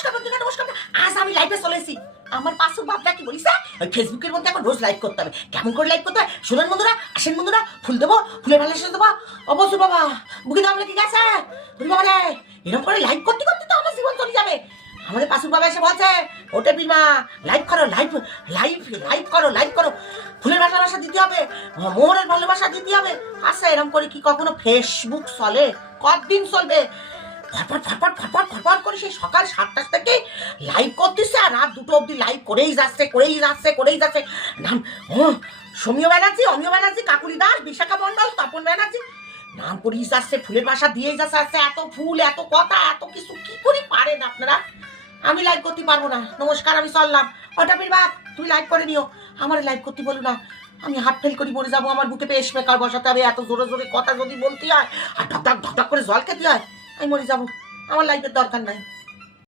নমস্কার বন্ধুরা, নমস্কার। আজ আমি লাইভে চলে এসেছি। আমার পাশে বাপটা কি বলিস, ওই ফেসবুকের মধ্যে এখন রোজ লাইভ করতে হবে। কেমন করে লাইভ করতে হয় শুনুন বন্ধুরা, আসেন বন্ধুরা। ফুল দেবো, ফুলের ভালোবাসা দেবো। অবশ্যই বাবা, বুকে দাম লেগে গেছে। বাবা রে, এরকম করে লাইভ করতে করতে তো আমার জীবন চলে যাবে। আমাদের পাশুর বাবা এসে বলছে, ওটে বিমা লাইভ করো, লাইভ লাইভ লাইভ করো, লাইভ করো। ফুলের ভালোবাসা দিতে হবে, মোহরের ভালোবাসা দিতে হবে। আচ্ছা, এরকম করে কি কখনো ফেসবুক চলে? কতদিন চলবে? ফটফট ফটফট ফটফট ফটফট করে সেই সকাল 7টা থেকে লাইভ করতেছে আর রাত 2টো অবধি লাইভ করেই যাচ্ছে। নাম সৌমিয় ব্যানার্জি, অমিয় ব্যানার্জি, কাকুলি দাস, বিশাখা মন্ডল, তপন ব্যানার্জি, নাম করেই যাচ্ছে, ফুলের বাসা দিয়েই যাচ্ছে। এত ফুল, এত কথা, এত কিছু কি করে পারেন আপনারা? আমি লাইভ করতে পারবো না। নমস্কার, আমি চললাম। অটাপির বাপ, তুমি লাইভ করে নিও, আমার লাইভ করতে বলো না। আমি হার্ট ফেল করি মরে যাবো। আমার বুকে পেশ মেকার বসাতে হবে। এত জোরে জোরে কথা যদি বলতে হয় আর ধক ধক করে জল খেতে হয়, আমি মরে যাবো। আমার লাইফের দরকার নাই।